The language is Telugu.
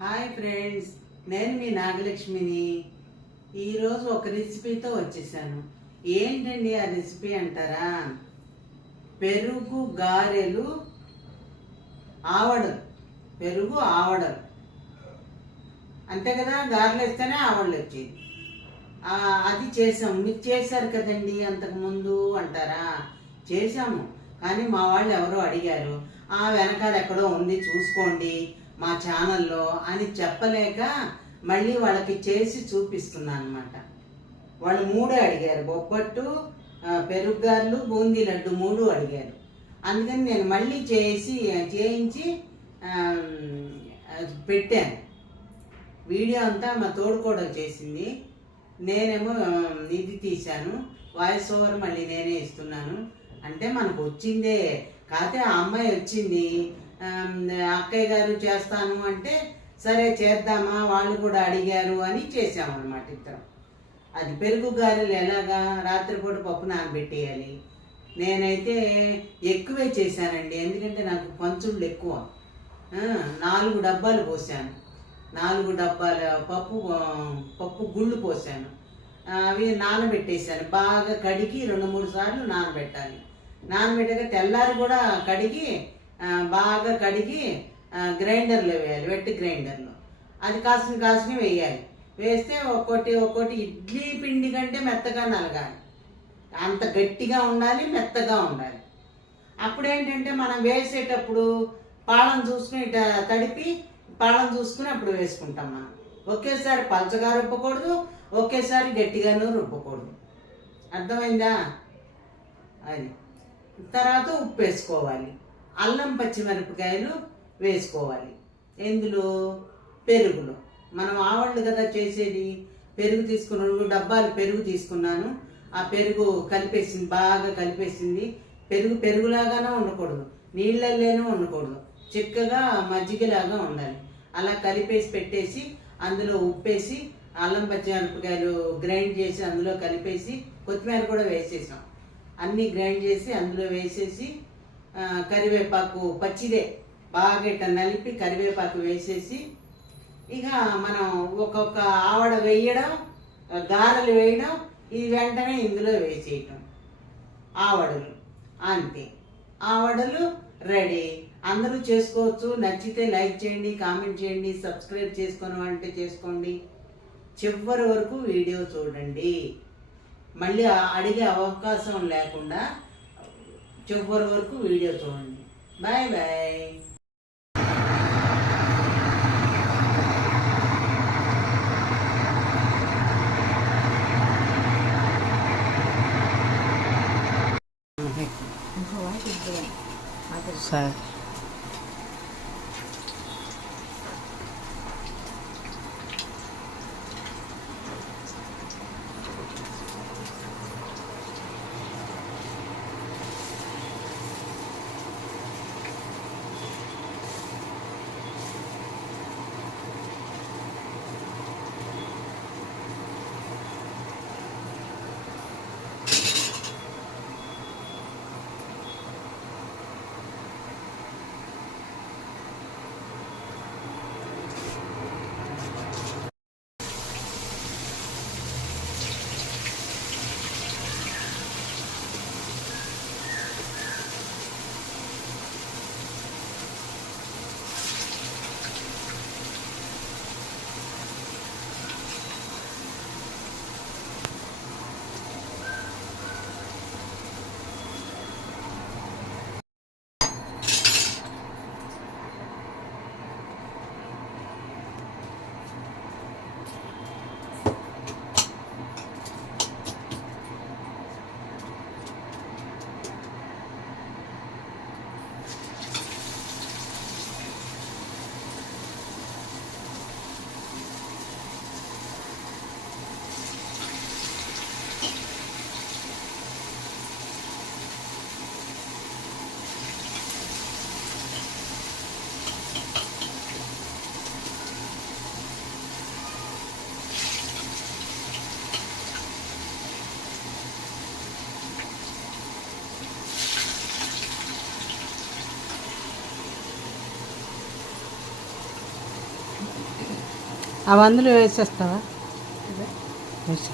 హాయ్ ఫ్రెండ్స్ నేను మీ నాగలక్ష్మిని. ఈరోజు ఒక రెసిపీతో వచ్చేసాను. ఏంటండి ఆ రెసిపీ అంటారా? పెరుగు గారెలు ఆవడలు. పెరుగు ఆవడలు. అంతే కదా గారెలు వేస్తేనే ఆవడలు వచ్చేది. అది చేసాం. మీరు చేశారు కదండి అంతకుముందు అంటారా? చేశాము. కానీ మా వాళ్ళు ఎవరో అడిగారు ఆ వెనకాల ఎక్కడో ఉంది చూసుకోండి. మా ఛానల్లో అని చెప్పలేక మళ్ళీ వాళ్ళకి చేసి చూపిస్తున్నాను అనమాట వాళ్ళు మూడే అడిగారు. బొబ్బట్టు పెరుగుగారులు బూందీ లడ్డు మూడు అడిగారు. అందుకని నేను మళ్ళీ చేసి చేయించి అది పెట్టాను. వీడియో అంతా మా తోడుకోడలు చేసింది. నేనేమో ఇది తీశాను. వాయిస్ ఓవర్ మళ్ళీ నేనే ఇస్తున్నాను. అంటే మనకు వచ్చిందే. కాకపోతే ఆ అమ్మాయి వచ్చింది. అక్కయ్య గారు చేస్తాను అంటే సరే చేద్దామా వాళ్ళు కూడా అడిగారు అని చేసామన్నమాట ఇద్దరం. అది పెరుగు గారెలు ఎలాగా? రాత్రిపూట పప్పు నానబెట్టేయాలి. నేనైతే ఎక్కువే చేశానండి ఎందుకంటే నాకు పంచుళ్ళు ఎక్కువ. నాలుగు డబ్బాలు పోసాను. నాలుగు డబ్బాల పప్పు పప్పు గుళ్ళు పోసాను. అవి నానబెట్టేసాను బాగా కడిగి రెండు మూడు సార్లు నానబెట్టాలి. నానబెట్టాక తెల్లారి కూడా కడిగి బాగా కడిగి గ్రైండర్లో వేయాలి వెట్టి గ్రైండర్లో. అది కాసిన కాసిన వేయాలి. వేస్తే ఒక్కోటి ఒక్కోటి ఇడ్లీ పిండి కంటే మెత్తగా నలగాలి. అంత గట్టిగా ఉండాలి మెత్తగా ఉండాలి. అప్పుడు ఏంటంటే మనం వేసేటప్పుడు పాళం చూసుకుని ఇట తడిపి పాళం చూసుకుని అప్పుడు వేసుకుంటాం మనం. ఒకేసారి పలచగా రుబ్బకూడదు ఒకేసారి గట్టిగాను రుబ్బకూడదు. అర్థమైందా? అది. తర్వాత ఉప్పు వేసుకోవాలి. అల్లం పచ్చిమిరపకాయలు వేసుకోవాలి. ఎందులో? పెరుగులో. మనం ఆవళ్ళు కదా చేసేది? పెరుగు తీసుకున్న రెండు డబ్బాలు పెరుగు తీసుకున్నాను. ఆ పెరుగు కలిపేసింది బాగా కలిపేసింది. పెరుగు పెరుగులాగానే ఉండకూడదు. నీళ్ళల్లోనే ఉండకూడదు. చిక్కగా మజ్జిగలాగా ఉండాలి. అలా కలిపేసి పెట్టేసి అందులో ఉప్పేసి అల్లం పచ్చిమిరపకాయలు గ్రైండ్ చేసి అందులో కలిపేసి కొత్తిమీర కూడా వేసేసాం. అన్నీ గ్రైండ్ చేసి అందులో వేసేసి కరివేపాకు పచ్చిదే. బాగా ఇట్ట నలిపి కరివేపాకు వేసేసి ఇక మనం ఒక్కొక్క ఆవడ వేయడం గారెలు వేయడం ఇది వెంటనే ఇందులో వేసేయటం. ఆవడలు అంతే. ఆవడలు రెడీ. అందరూ చేసుకోవచ్చు. నచ్చితే లైక్ చేయండి కామెంట్ చేయండి సబ్స్క్రైబ్ చేసుకోను అంటే చేసుకోండి. చివరి వరకు వీడియో చూడండి. మళ్ళీ అడిగే అవకాశం లేకుండా చివరి వరకు వీడియో చూడండి బాయ్ బాయ్ సరే అవి అందులో వేసేస్తావా? వేసే